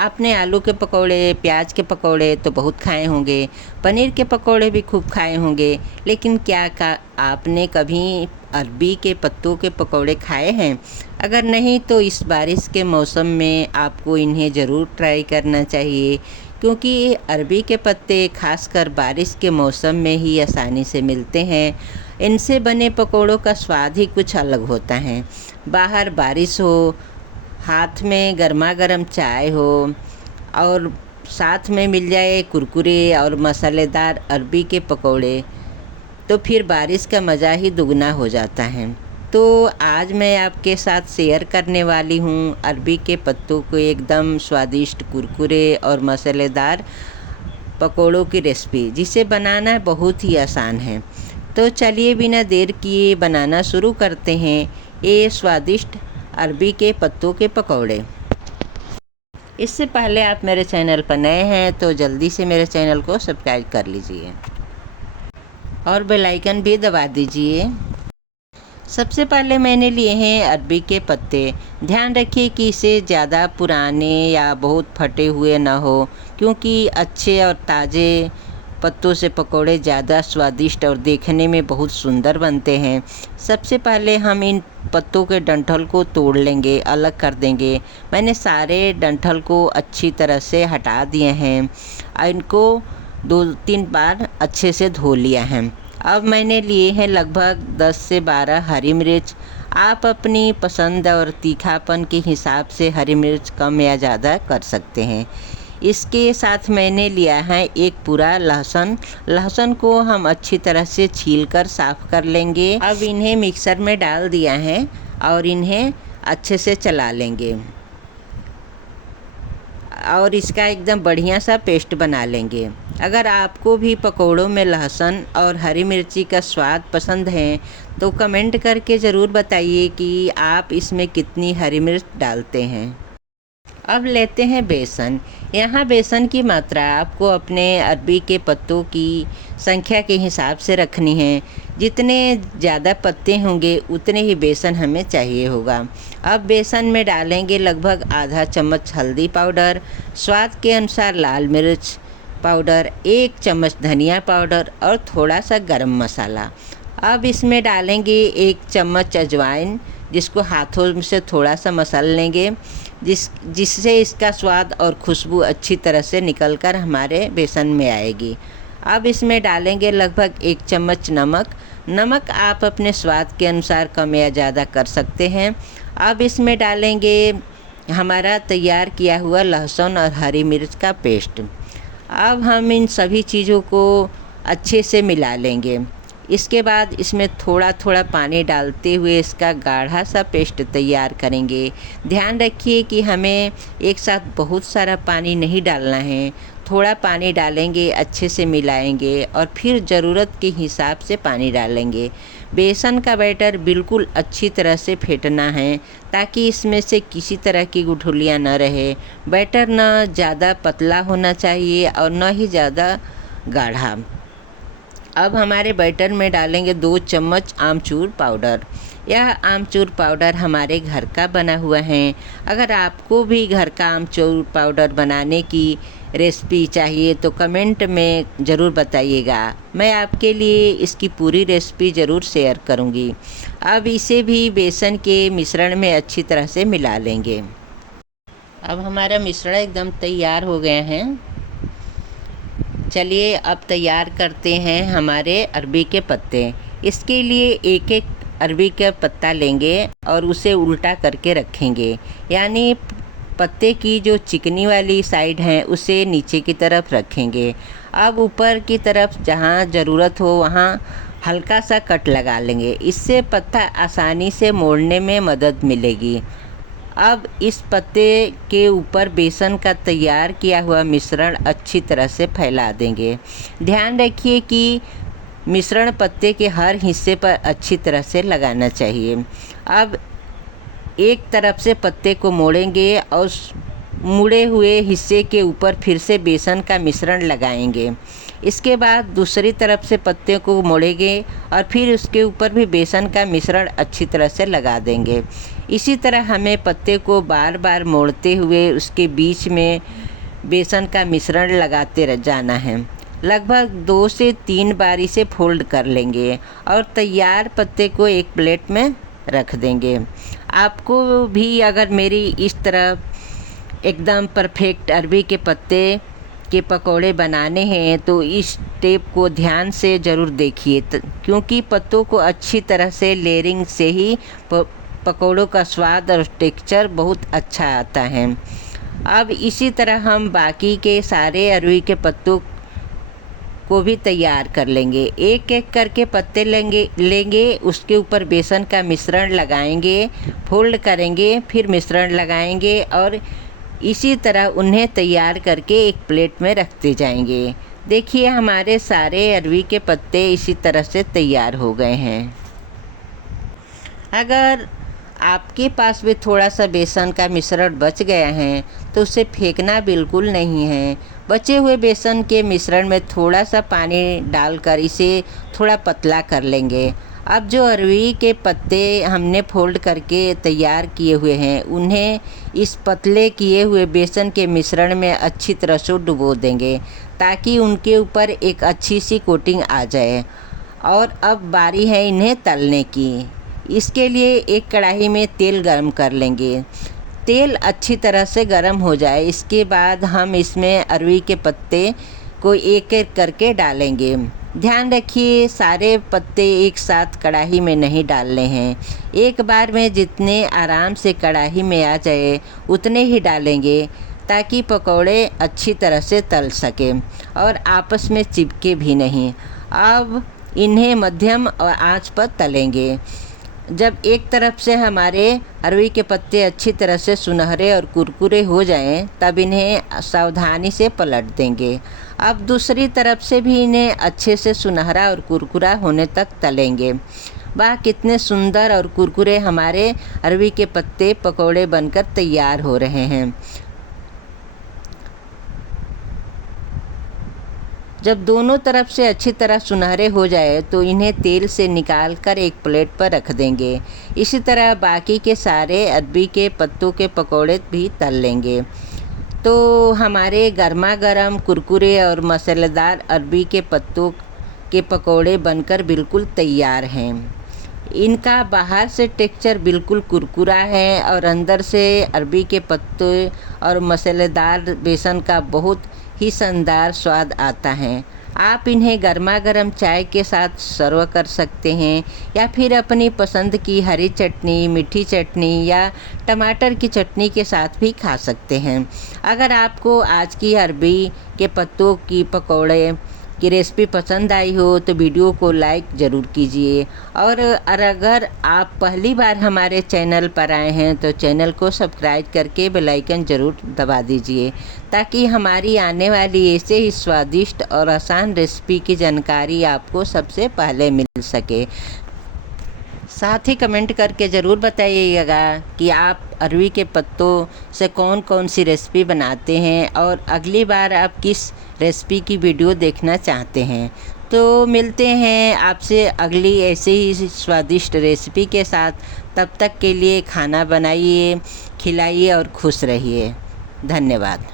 आपने आलू के पकौड़े, प्याज के पकौड़े तो बहुत खाए होंगे, पनीर के पकौड़े भी खूब खाए होंगे, लेकिन क्या आपने कभी अरबी के पत्तों के पकौड़े खाए हैं? अगर नहीं तो इस बारिश के मौसम में आपको इन्हें ज़रूर ट्राई करना चाहिए, क्योंकि अरबी के पत्ते खासकर बारिश के मौसम में ही आसानी से मिलते हैं। इनसे बने पकौड़ों का स्वाद ही कुछ अलग होता है। बाहर बारिश हो, हाथ में गर्मा गर्म चाय हो और साथ में मिल जाए कुरकुरे और मसालेदार अरबी के पकौड़े, तो फिर बारिश का मज़ा ही दुगना हो जाता है। तो आज मैं आपके साथ शेयर करने वाली हूँ अरबी के पत्तों को एकदम स्वादिष्ट कुरकुरे और मसालेदार पकौड़ों की रेसिपी, जिसे बनाना बहुत ही आसान है। तो चलिए बिना देर किए बनाना शुरू करते हैं ये स्वादिष्ट अरबी के पत्तों के पकौड़े। इससे पहले आप मेरे चैनल पर नए हैं तो जल्दी से मेरे चैनल को सब्सक्राइब कर लीजिए और बेल आइकन भी दबा दीजिए। सबसे पहले मैंने लिए हैं अरबी के पत्ते। ध्यान रखिए कि इसे ज़्यादा पुराने या बहुत फटे हुए ना हो, क्योंकि अच्छे और ताज़े पत्तों से पकौड़े ज़्यादा स्वादिष्ट और देखने में बहुत सुंदर बनते हैं। सबसे पहले हम इन पत्तों के डंठल को तोड़ लेंगे, अलग कर देंगे। मैंने सारे डंठल को अच्छी तरह से हटा दिए हैं। इनको 2-3 बार अच्छे से धो लिया है। अब मैंने लिए हैं लगभग 10 से 12 हरी मिर्च। आप अपनी पसंद और तीखापन के हिसाब से हरी मिर्च कम या ज़्यादा कर सकते हैं। इसके साथ मैंने लिया है एक पूरा लहसुन। लहसुन को हम अच्छी तरह से छीलकर साफ़ कर लेंगे। अब इन्हें मिक्सर में डाल दिया है और इन्हें अच्छे से चला लेंगे और इसका एकदम बढ़िया सा पेस्ट बना लेंगे। अगर आपको भी पकौड़ों में लहसुन और हरी मिर्ची का स्वाद पसंद है तो कमेंट करके ज़रूर बताइए कि आप इसमें कितनी हरी मिर्च डालते हैं। अब लेते हैं बेसन। यहाँ बेसन की मात्रा आपको अपने अरबी के पत्तों की संख्या के हिसाब से रखनी है। जितने ज़्यादा पत्ते होंगे उतने ही बेसन हमें चाहिए होगा। अब बेसन में डालेंगे लगभग आधा चम्मच हल्दी पाउडर, स्वाद के अनुसार लाल मिर्च पाउडर, 1 चम्मच धनिया पाउडर और थोड़ा सा गरम मसाला। अब इसमें डालेंगे 1 चम्मच अजवाइन, जिसको हाथों से थोड़ा सा मसल लेंगे, जिससे इसका स्वाद और खुशबू अच्छी तरह से निकलकर हमारे बेसन में आएगी। अब इसमें डालेंगे लगभग 1 चम्मच नमक। नमक आप अपने स्वाद के अनुसार कम या ज़्यादा कर सकते हैं। अब इसमें डालेंगे हमारा तैयार किया हुआ लहसुन और हरी मिर्च का पेस्ट। अब हम इन सभी चीज़ों को अच्छे से मिला लेंगे। इसके बाद इसमें थोड़ा थोड़ा पानी डालते हुए इसका गाढ़ा सा पेस्ट तैयार करेंगे। ध्यान रखिए कि हमें एक साथ बहुत सारा पानी नहीं डालना है, थोड़ा पानी डालेंगे, अच्छे से मिलाएंगे और फिर ज़रूरत के हिसाब से पानी डालेंगे। बेसन का बैटर बिल्कुल अच्छी तरह से फेंटना है ताकि इसमें से किसी तरह की गुठलियाँ न रहे। बैटर न ज़्यादा पतला होना चाहिए और न ही ज़्यादा गाढ़ा। अब हमारे बैटर में डालेंगे 2 चम्मच आमचूर पाउडर। यह आमचूर पाउडर हमारे घर का बना हुआ है। अगर आपको भी घर का आमचूर पाउडर बनाने की रेसिपी चाहिए तो कमेंट में ज़रूर बताइएगा। मैं आपके लिए इसकी पूरी रेसिपी ज़रूर शेयर करूँगी। अब इसे भी बेसन के मिश्रण में अच्छी तरह से मिला लेंगे। अब हमारा मिश्रण एकदम तैयार हो गया है। चलिए अब तैयार करते हैं हमारे अरबी के पत्ते। इसके लिए एक एक अरबी का पत्ता लेंगे और उसे उल्टा करके रखेंगे, यानी पत्ते की जो चिकनी वाली साइड है उसे नीचे की तरफ रखेंगे। अब ऊपर की तरफ जहाँ ज़रूरत हो वहाँ हल्का सा कट लगा लेंगे। इससे पत्ता आसानी से मोड़ने में मदद मिलेगी। अब इस पत्ते के ऊपर बेसन का तैयार किया हुआ मिश्रण अच्छी तरह से फैला देंगे। ध्यान रखिए कि मिश्रण पत्ते के हर हिस्से पर अच्छी तरह से लगाना चाहिए। अब एक तरफ से पत्ते को मोड़ेंगे और मुड़े हुए हिस्से के ऊपर फिर से बेसन का मिश्रण लगाएंगे। इसके बाद दूसरी तरफ से पत्ते को मोड़ेंगे और फिर उसके ऊपर भी बेसन का मिश्रण अच्छी तरह से लगा देंगे। इसी तरह हमें पत्ते को बार बार मोड़ते हुए उसके बीच में बेसन का मिश्रण लगाते जाना है। लगभग 2 से 3 बार इसे फोल्ड कर लेंगे और तैयार पत्ते को एक प्लेट में रख देंगे। आपको भी अगर मेरी इस तरह एकदम परफेक्ट अरबी के पत्ते के पकौड़े बनाने हैं तो इस स्टेप को ध्यान से ज़रूर देखिए, क्योंकि पत्तों को अच्छी तरह से लेयरिंग से ही पकौड़ों का स्वाद और टेक्सचर बहुत अच्छा आता है। अब इसी तरह हम बाकी के सारे अरबी के पत्तों को भी तैयार कर लेंगे। एक एक करके पत्ते लेंगे, उसके ऊपर बेसन का मिश्रण लगाएंगे, फोल्ड करेंगे, फिर मिश्रण लगाएंगे और इसी तरह उन्हें तैयार करके एक प्लेट में रखते जाएंगे। देखिए हमारे सारे अरबी के पत्ते इसी तरह से तैयार हो गए हैं। अगर आपके पास भी थोड़ा सा बेसन का मिश्रण बच गया है तो उसे फेंकना बिल्कुल नहीं है। बचे हुए बेसन के मिश्रण में थोड़ा सा पानी डालकर इसे थोड़ा पतला कर लेंगे। अब जो अरवी के पत्ते हमने फोल्ड करके तैयार किए हुए हैं उन्हें इस पतले किए हुए बेसन के मिश्रण में अच्छी तरह से डुबो देंगे ताकि उनके ऊपर एक अच्छी सी कोटिंग आ जाए। और अब बारी है इन्हें तलने की। इसके लिए एक कढ़ाई में तेल गरम कर लेंगे। तेल अच्छी तरह से गरम हो जाए, इसके बाद हम इसमें अरवी के पत्ते को एक एक करके डालेंगे। ध्यान रखिए सारे पत्ते एक साथ कढ़ाई में नहीं डालने हैं। एक बार में जितने आराम से कढ़ाई में आ जाए उतने ही डालेंगे ताकि पकौड़े अच्छी तरह से तल सके और आपस में चिपके भी नहीं। अब इन्हें मध्यम आंच पर तलेंगे। जब एक तरफ से हमारे अरवी के पत्ते अच्छी तरह से सुनहरे और कुरकुरे हो जाएं, तब इन्हें सावधानी से पलट देंगे। अब दूसरी तरफ से भी इन्हें अच्छे से सुनहरा और कुरकुरा होने तक तलेंगे। वाह, कितने सुंदर और कुरकुरे हमारे अरवी के पत्ते पकौड़े बनकर तैयार हो रहे हैं। जब दोनों तरफ से अच्छी तरह सुनहरे हो जाए तो इन्हें तेल से निकाल कर एक प्लेट पर रख देंगे। इसी तरह बाकी के सारे अरबी के पत्तों के पकौड़े भी तल लेंगे। तो हमारे गर्मा गर्म कुरकुरे और मसालेदार अरबी के पत्तों के पकौड़े बनकर बिल्कुल तैयार हैं। इनका बाहर से टेक्सचर बिल्कुल कुरकुरा है और अंदर से अरबी के पत्ते और मसालेदार बेसन का बहुत ही शानदार स्वाद आता है। आप इन्हें गर्मा गर्म चाय के साथ सर्व कर सकते हैं या फिर अपनी पसंद की हरी चटनी, मीठी चटनी या टमाटर की चटनी के साथ भी खा सकते हैं। अगर आपको आज की अरबी के पत्तों की पकौड़े की रेसिपी पसंद आई हो तो वीडियो को लाइक ज़रूर कीजिए और अगर आप पहली बार हमारे चैनल पर आए हैं तो चैनल को सब्सक्राइब करके बेल आइकन ज़रूर दबा दीजिए ताकि हमारी आने वाली ऐसे ही स्वादिष्ट और आसान रेसिपी की जानकारी आपको सबसे पहले मिल सके। साथ ही कमेंट करके ज़रूर बताइएगा कि आप अरवी के पत्तों से कौन कौन सी रेसिपी बनाते हैं और अगली बार आप किस रेसिपी की वीडियो देखना चाहते हैं। तो मिलते हैं आपसे अगली ऐसे ही स्वादिष्ट रेसिपी के साथ। तब तक के लिए खाना बनाइए, खिलाइए और खुश रहिए। धन्यवाद।